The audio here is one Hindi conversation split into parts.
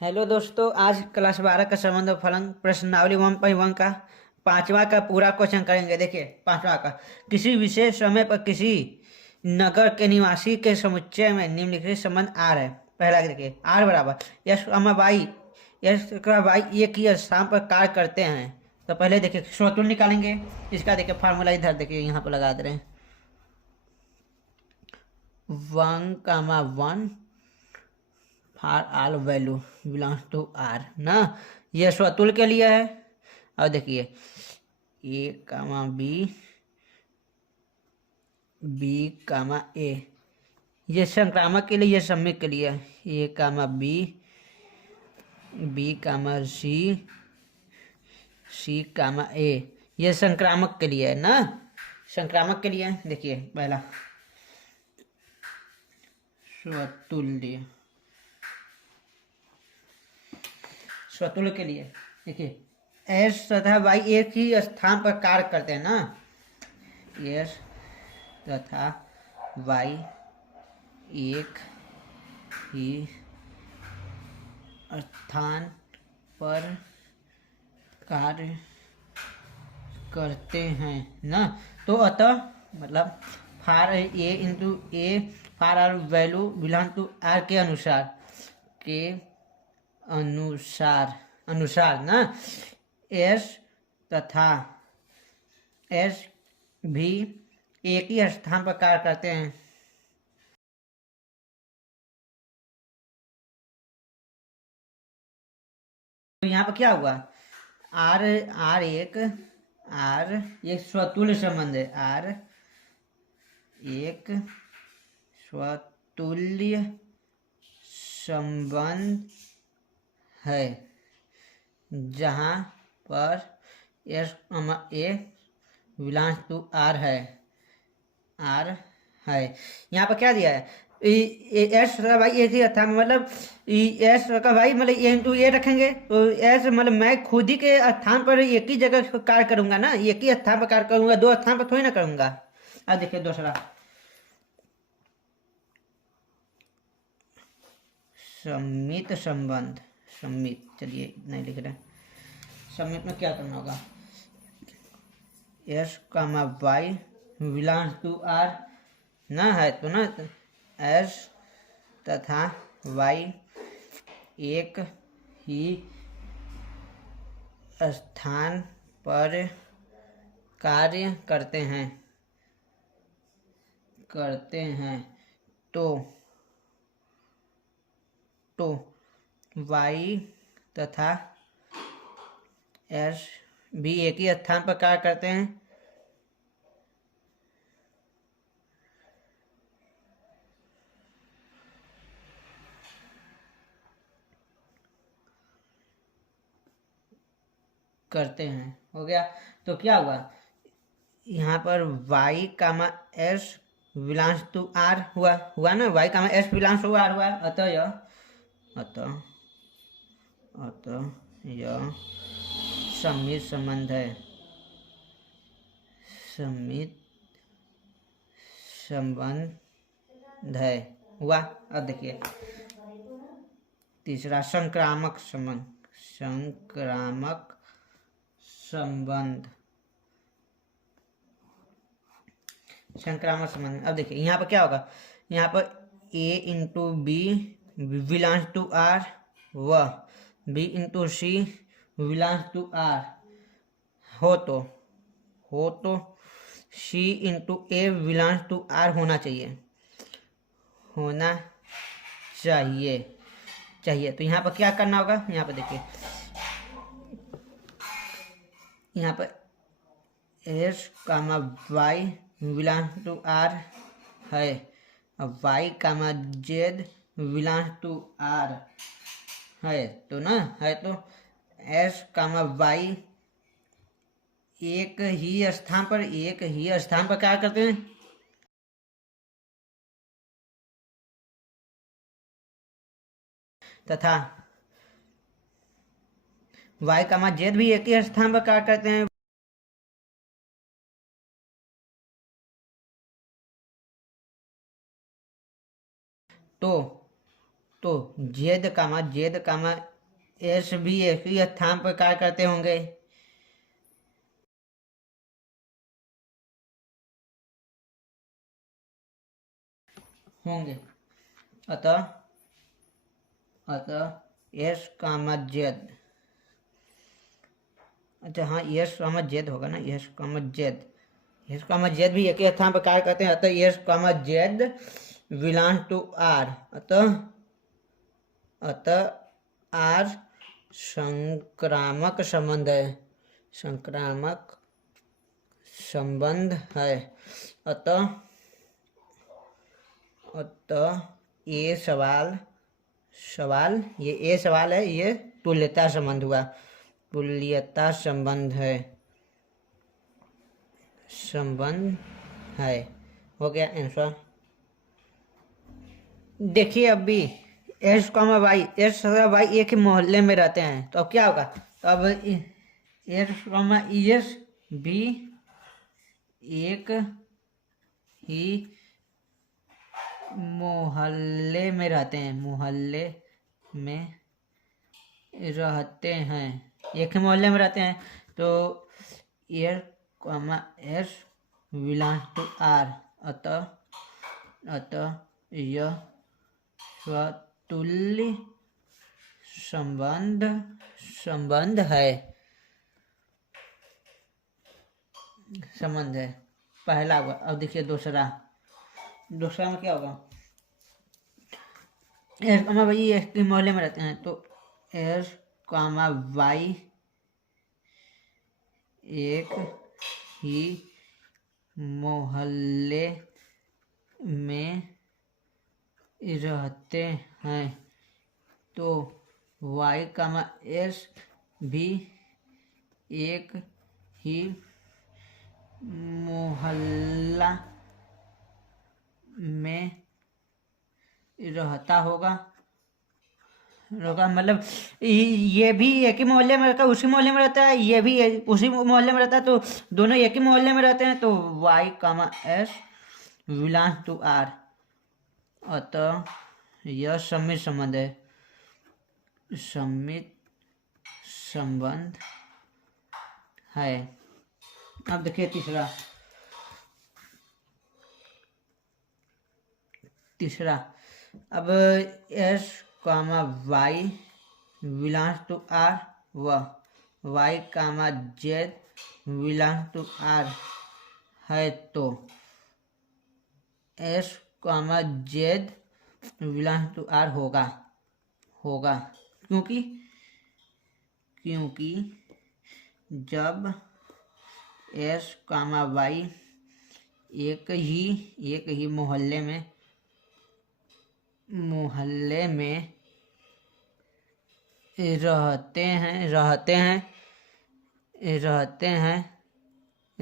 हेलो दोस्तों, आज क्लास 12 का संबंध और फलन प्रश्नावली 1.1 का पांचवा का पूरा क्वेश्चन करेंगे। देखिए पांचवा का, किसी विशेष समय पर किसी नगर के निवासी के समुच्चय में निम्नलिखित संबंध आर है। पहला देखिए, आर बराबर यश अमा वाई, यश का वाई एक ही स्थान पर कार्य करते हैं। तो पहले देखिए स्वतुल्य निकालेंगे। इसका देखिए फार्मूला इधर देखिए यहाँ पर लगा दे रहे हैं। 1, 1 for all value belongs to R ना, ये स्वतुल्य के लिए है। और देखिए ए कामा बी, बी कामा ए, ये संक्रामक के लिए, ये सम्मिक के लिए। ए कामा बी, बी कामा सी, सी कामा ए, ये संक्रामक के लिए है ना, संक्रामक के लिए। देखिए पहला स्वतुल्य, स्वतुल्य के लिए देखिए एस तथा वाई एक ही स्थान पर कार्य करते हैं ना, एस तथा वाई एक ही स्थान पर कार्य करते हैं ना। तो अतः मतलब for A into A for R value belong to R के अनुसार, के अनुसार अनुसार ना, एस तथा एस भी एक ही स्थान पर कार्य करते हैं। तो यहाँ पर क्या हुआ, आर आर एक स्वतुल्य संबंध है। आर एक स्वतुल्य संबंध है जहाँ पर S A belongs to R है, आर है। यहाँ पर क्या दिया है, एस भाई एक ही स्थान में, मतलब एस का भाई मतलब ए इंटू ए रखेंगे तो एस मतलब मैं खुद ही के स्थान पर एक ही जगह कार्य करूंगा ना, एक ही स्थान पर कार्य करूंगा, दो स्थान पर थोड़ी ना करूंगा। अब देखिए दूसरा सम्मित संबंध, सम्मित, चलिए नहीं लिख रहे। सम्मित में क्या करना होगा, S comma Y belongs to R ना है तो ना, एस तथा वाई एक ही स्थान पर कार्य करते हैं तो वाई तथा एस भी एक ही स्थान पर कार्य करते हैं हो गया। तो क्या हुआ, यहाँ पर y comma S belongs to R हुआ ना, y comma S belongs to R हुआ। अतः यह सम्मित संबंध है, सम्मित संबंध है हुआ। अब देखिए तीसरा संक्रामक संबंध, संक्रामक संबंध, संक्रामक संबंध। अब देखिए यहाँ पर क्या होगा, यहाँ पर a into B belongs to R व b into C belongs to R हो तो c into A belongs to R होना चाहिए तो यहाँ पर क्या करना होगा, यहाँ पर देखिए, यहाँ पर S comma Y belongs to R है, अब Y comma Z belongs to R है तो ना, है तो एस कामा वाई एक ही स्थान पर क्या करते हैं तथा वाई कामा जेड भी एक ही स्थान पर क्या करते हैं। तो तो जेड कामा एस भी एक ही स्थान पर कार्य करते होंगे। अतः एस कामा जेड, अच्छा हाँ एस कामा जेड होगा ना, एस कामा जेड भी एक ही स्थान पर कार्य करते हैं। अतः S comma Z belongs to R, अतः आर संक्रामक संबंध है। अतः ये सवाल ये ए सवाल है, ये तुल्यता संबंध हुआ, तुल्यता संबंध है। हो गया आंसर। देखिए अभी एस वाई एक ही मोहल्ले में रहते हैं, तो अब क्या होगा, तो अब एस भी एक ही मोहल्ले में रहते हैं, एक ही मोहल्ले में रहते हैं। तो एस बिलोंग्स टू आर, अतः यह स्वतुल्य संबंध है। पहला हुआ। अब देखिए दूसरा में क्या होगा, एस वाई एक ही मोहल्ले में रहते हैं, तो एस वाई एक ही मोहल्ले में रहते हैं, तो वाई एस भी एक ही मोहल्ला में रहता होगा। मतलब ये भी एक ही मोहल्ले में रहता है, उसी मोहल्ले में रहता है, ये भी उसी मोहल्ले में रहता है, तो दोनों एक ही मोहल्ले में रहते हैं। तो Y S belongs to R, अतः यह समित संबंध है। अब देखिए तीसरा अब S Y belongs to R व Y Z belongs to R है, तो S Z belongs to R होगा क्योंकि जब एस वाई एक ही मोहल्ले में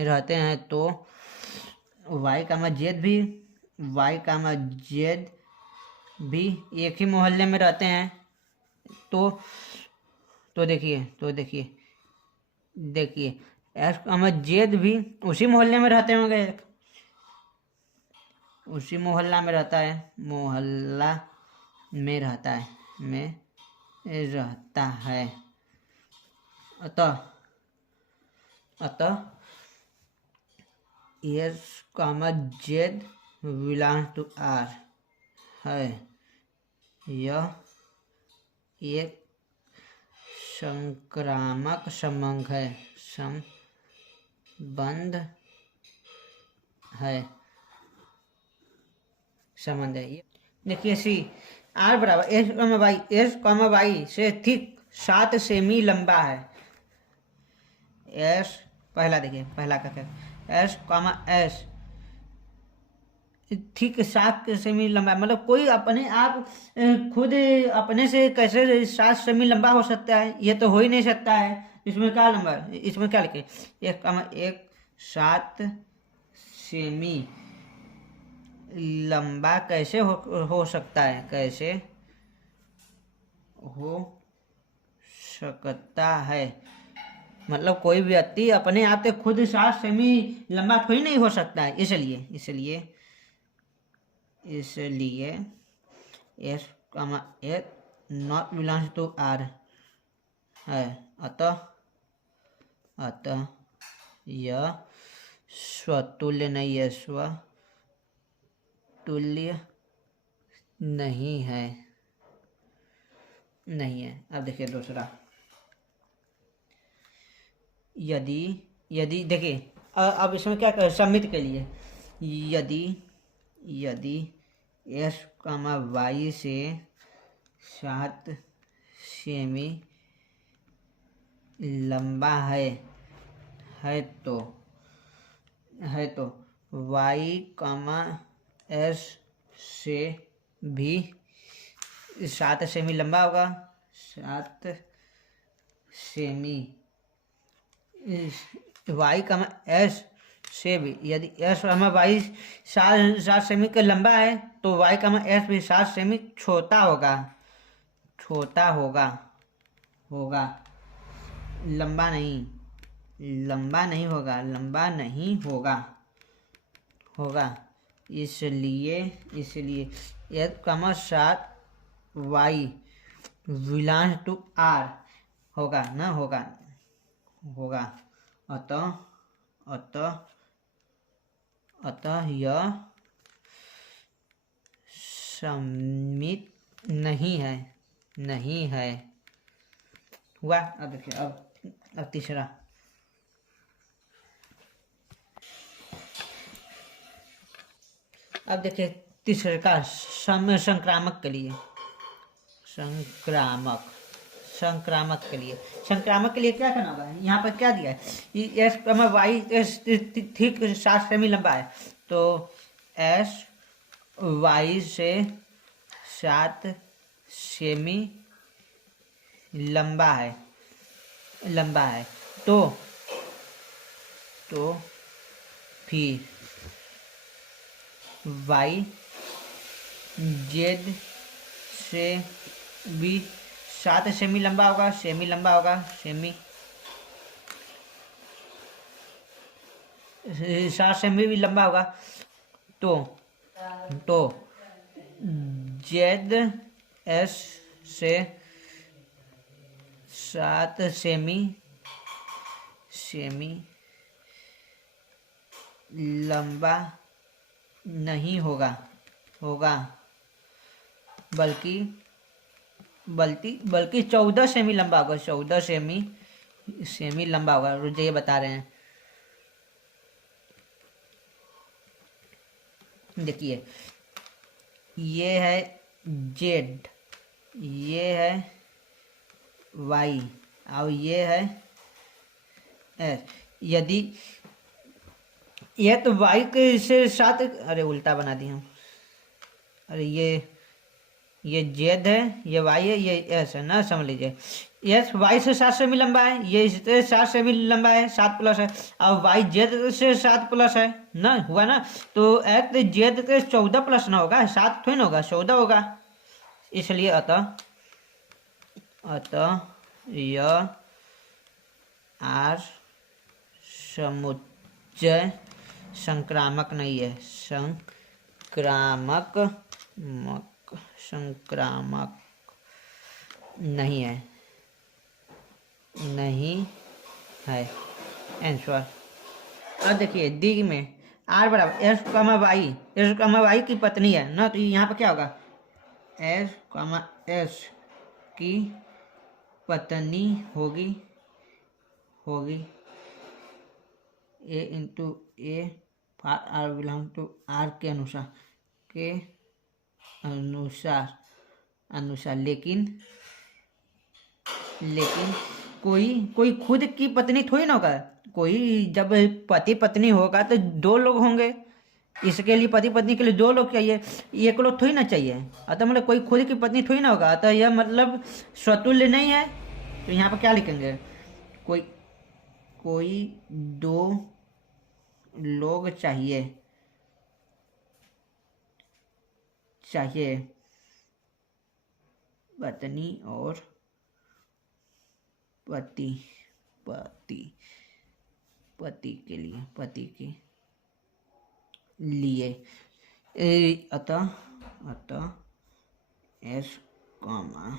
रहते हैं, तो वाई जेड भी एक ही मोहल्ले में रहते हैं। तो देखिए एस जेड भी उसी मोहल्ले में रहते होंगे, उसी मोहल्ला में रहता है। अतः S Z belongs to R है, यह एक संक्रामक संबंध है। देखिए सी आर बराबर एस वाई से ठीक 7 सेमी लंबा है। एस पहला का क्या, एस ठीक 7 सेमी लंबा, मतलब कोई अपने आप खुद अपने से कैसे 7 सेमी लंबा हो सकता है, ये तो हो ही नहीं सकता है। इसमें क्या नंबर, इसमें क्या लिखे, एक 7 सेमी लंबा कैसे हो सकता है, मतलब कोई व्यक्ति अपने आप से खुद 7 सेमी लंबा थोड़ी नहीं हो सकता है। इसलिए S comma A not belongs to R है, अतः अतः यह स्वतुल्य नहीं है, स्वतुल्य नहीं है, नहीं है। अब देखिए दूसरा, यदि यदि देखिए अब इसमें क्या कर सम्मित के लिए, यदि यदि एस कमा वाई से 7 सेमी लंबा है तो वाई कमा एस से भी 7 सेमी लंबा होगा, 7 सेमी वाई कमा एस से भी, यदि एस कमा वाई 7 सेमी का लंबा है तो वाई कमा एस भी 7 सेमी छोटा होगा, होगा लंबा नहीं होगा। इसलिए 1 कमा 7 वाई बिलोंग्स टू आर होगा ना, होगा। अतः यह सम्मित नहीं है हुआ। अब देखिए अब तीसरा, अब देखिए तीसरे का संक्रामक के लिए, संक्रामक के लिए क्या करना होगा, यहाँ पर क्या दिया है, एस वाई ठीक 7 सेमी लंबा है तो एस वाई से 7 सेमी लंबा है तो फिर वाई जेड से भी 7 सेमी लंबा होगा, 7 सेमी भी लंबा होगा तो जेड एस से 7 सेमी लंबा नहीं होगा बल्कि 14 सेमी लंबा होगा, 14 सेमी लंबा होगा। रुझे ये बता रहे हैं, देखिए ये है जेड, ये है वाई और ये है एस। यदि ये तो वाई के से साथ, अरे उल्टा बना दिया, अरे ये जेड है, ये वाई है, ये एस है ना, समझ लीजिए। एस वाई से 7 सेमी लंबा है, ये इससे 7 सेमी लंबा है, 7 प्लस है, और वाई जेड से 7 प्लस है ना, हुआ ना। तो एक्स जेड के 14 प्लस ना होगा, 7 थोड़ी ना होगा, 14 होगा। इसलिए अतः यह आर समुच्चय संक्रामक नहीं है, संक्रामक नहीं है आंसर। अब देखिए डी में आर बराबर एस कमा वाई की पत्नी है ना, तो यहाँ पर क्या होगा, एस की पत्नी होगी A into A for R belong to R के अनुसार लेकिन कोई खुद की पत्नी थोड़ी ना होगा, कोई जब पति पत्नी होगा तो 2 लोग होंगे, इसके लिए पति पत्नी के लिए 2 लोग चाहिए, एक लोग थोड़ी ना चाहिए। अतः मतलब कोई खुद की पत्नी थोड़ी ना होगा, अतः यह मतलब स्वतुल्य नहीं है। तो यहाँ पर क्या लिखेंगे, कोई 2 लोग चाहिए पत्नी और पति के लिए अतः S comma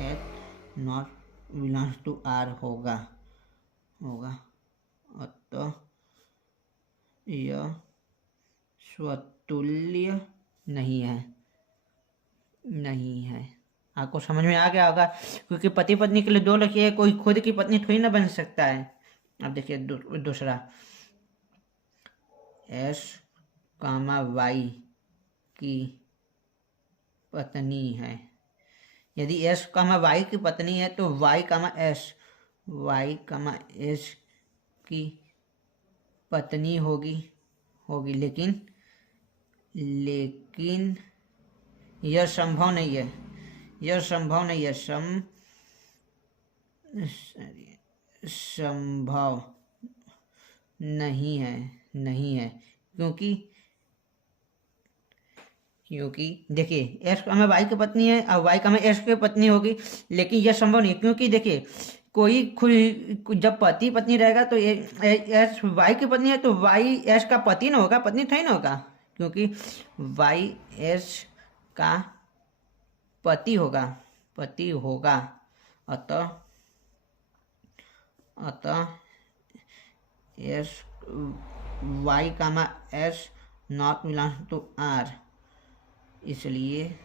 H not belongs to R होगा अतः यह स्वतुल्य नहीं है। आपको समझ में आ गया होगा, क्योंकि पति पत्नी के लिए दो लड़की है, कोई खुद की पत्नी थोड़ी ना बन सकता है। अब देखिए दूसरा, एस कामा वाई की पत्नी है। यदि एस कामा वाई की पत्नी है तो वाई कामा एस की पत्नी होगी, लेकिन यह संभव नहीं है। संभव नहीं है क्योंकि देखिए एस का में वाई की पत्नी है और वाई का में एस की पत्नी होगी, लेकिन यह संभव नहीं, क्योंकि देखिए कोई खुद जब पति पत्नी रहेगा तो एस वाई की पत्नी है तो वाई एस का पति ना होगा, पत्नी थोड़ी ना होगा, क्योंकि वाई एस का पति होगा। अतः S Y comma S not belongs to R, इसलिए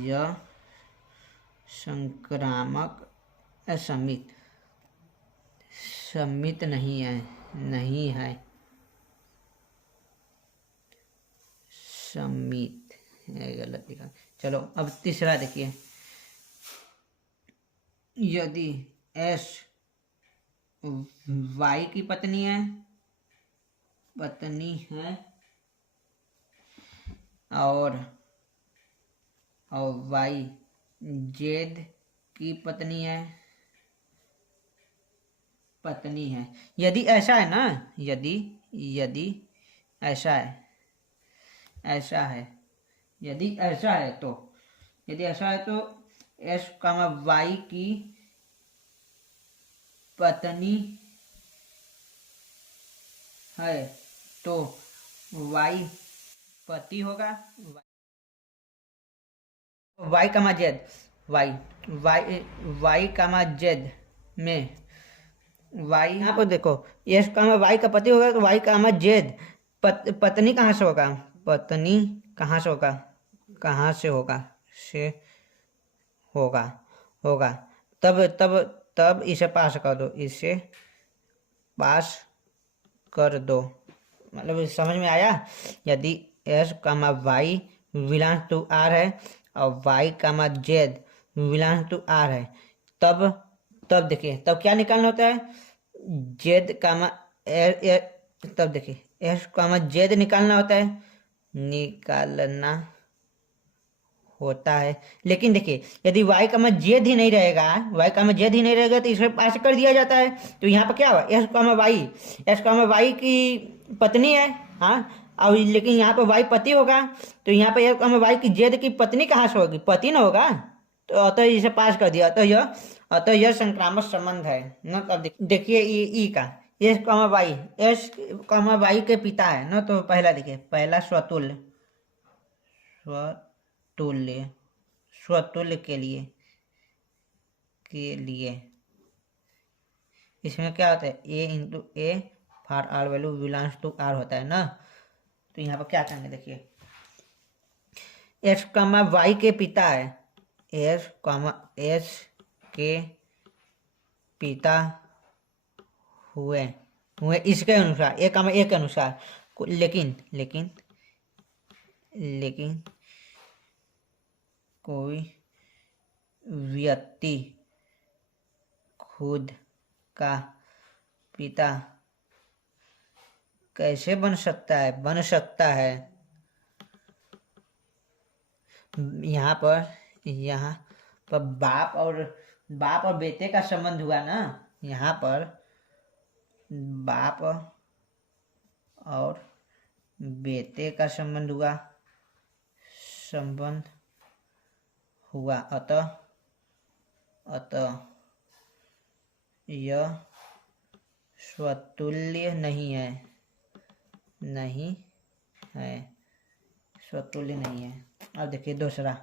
यह संक्रामक समित नहीं है। समित गलत लिखा। चलो अब तीसरा देखिए, यदि एस वाई की पत्नी है और वाई जेद की पत्नी है। यदि ऐसा है ना, यदि ऐसा है तो एस कामा वाई की पत्नी है तो वाई पति होगा। Y comma Z Y comma Z में वाई, यहाँ पर देखो एस कामा वाई का पति होगा तो वाई कामा जेड पत्नी कहाँ से होगा? पत्नी कहाँ से होगा। तब इसे पास कर दो। मतलब समझ में आया? यदि S comma Y belongs to R है और Y comma Z belongs to R है, तब देखिए तब क्या निकालना होता है? जेड कामा तब देखिए एस कामा जेड निकालना होता है। लेकिन देखिए यदि वाई कामा जेड ही नहीं रहेगा तो इसे पास कर दिया जाता है। तो यहाँ पर क्या हुआ? एस कामा वाई की पत्नी है, हाँ, और लेकिन यहाँ पर वाई पति होगा, तो यहाँ पर एस कामा वाई की जेड की पत्नी कहाँ से होगी? पति ना होगा, तो अतः इसे पास कर दिया। अतः यह संक्रामक संबंध है ना। तब देखिए ई का एस कामा वाई के पिता है ना, तो पहला देखिए, पहला स्वतुल्य के लिए इसमें क्या होता है? A into A for R value belongs to R होता है ना। तो यहाँ पर क्या करेंगे? देखिए एक्स कामा वाई के पिता है, एस के पिता हुए इसके अनुसार, ए कामा ए के अनुसार, लेकिन कोई व्यक्ति खुद का पिता कैसे बन सकता है? यहाँ पर बाप और बेटे का संबंध हुआ ना। यहाँ पर बाप और बेटे का संबंध हुआ। अतः यह स्वतुल्य नहीं है। स्वतुल्य नहीं है। अब देखिए दूसरा,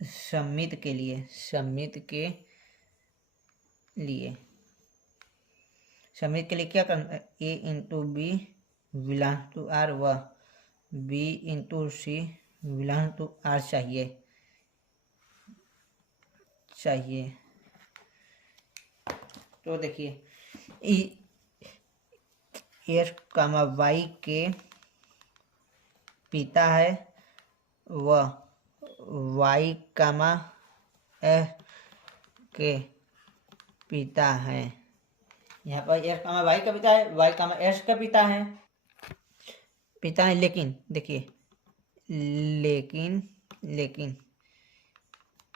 सममित के लिए, सममित के लिए, सममित के लिए क्या करना, a into B belongs to R व b into C belongs to R चाहिए। तो देखिए एक्स कामा वाई के पिता है व वाई कामा एफ के पिता है। यहाँ पर एक्स कामा वाई का पिता है, वाई कामा एक्स का पिता है, लेकिन देखिए लेकिन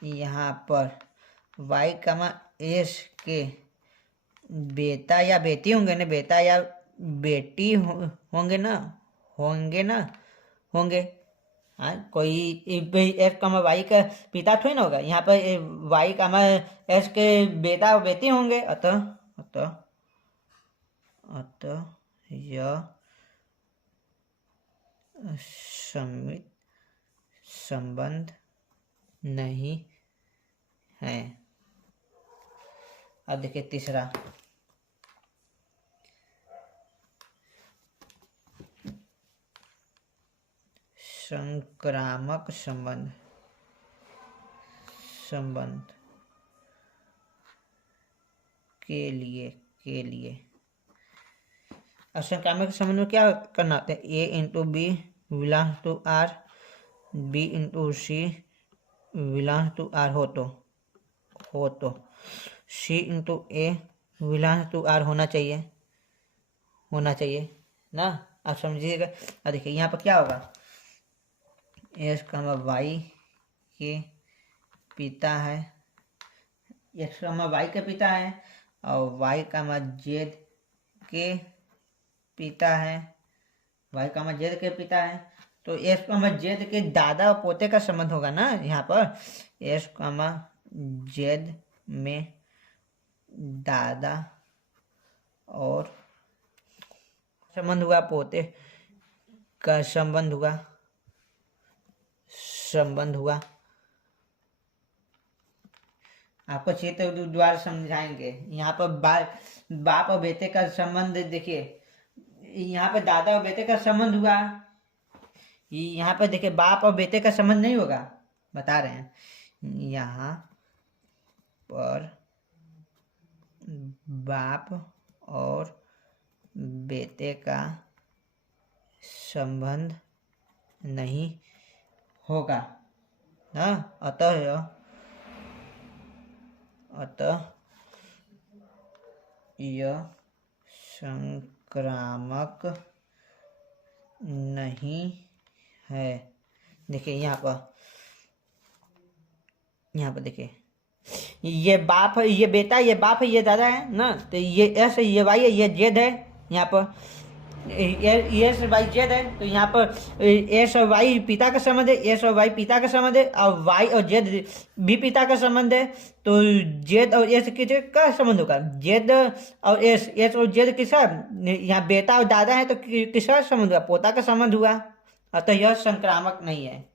यहाँ पर वाई कामा एस के बेटा या बेटी होंगे ना, बेटा या बेटी होंगे ना, हाँ, कोई एक्स कामा वाई का पिता थोड़ी ना होगा। यहाँ पर वाई कामा एक्स के बेटा और बेटी होंगे। अतः यह सममित संबंध नहीं है। अब देखिए तीसरा, संक्रामक संबंध के लिए अब संक्रामक संबंध में क्या करना होता है, a into B belongs to R, b into C belongs to R हो तो c into A belongs to R होना चाहिए ना। आप समझिएगा। अब देखिए यहाँ पर क्या होगा, एक्स कामा वाई के पिता है, एक्स कामा वाई का पिता है और वाई कामा जेड के पिता है, वाई कामा जेड के पिता है। तो एक्स कामा जेड के दादा और पोते का संबंध होगा ना। यहाँ पर एक्स कामा जेड में दादा और संबंध हुआ, पोते का संबंध हुआ। आपको चाहिए तो दोबारा समझाएंगे। यहाँ पर बाप और बेटे का संबंध देखिए, यहाँ पे दादा और बेटे का संबंध हुआ, यहाँ पे देखिए बाप और बेटे का संबंध नहीं होगा, बता रहे हैं। यहाँ पर बाप और बेटे का संबंध नहीं होगा ना। अतः यह संक्रामक नहीं है। देखिए यहाँ पर देखिए, ये बाप है, ये बेटा, ये बाप है, ये दादा है ना। तो ये एस है, ये वाई है, ये जेड है। यहाँ पर एस वाई जेड है। तो यहाँ पर एस और वाई पिता का संबंध है, एस और वाई पिता का संबंध है, और वाई और जेड भी पिता का संबंध है। तो जेड और एस का संबंध होगा, जेड और एस और जेड किसका, यहाँ बेटा और दादा है तो किसका संबंध हुआ, पोता का संबंध हुआ। अतः यह संक्रामक नहीं है,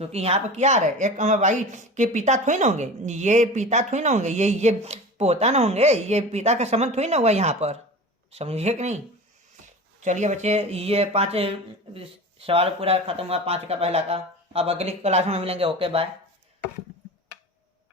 क्योंकि यहाँ पर क्या आ रहा है, एक वाई के पिता थोड़ी ना होंगे, ये पिता थोड़ी ना होंगे, ये पोता ना होंगे, ये पिता का संबंध थोड़ी ना हुआ यहाँ पर। समझिए कि नहीं। चलिए बच्चे, ये 5 सवाल पूरा खत्म हुआ, 5 का पहला का। अब अगली क्लास में मिलेंगे। Okay bye.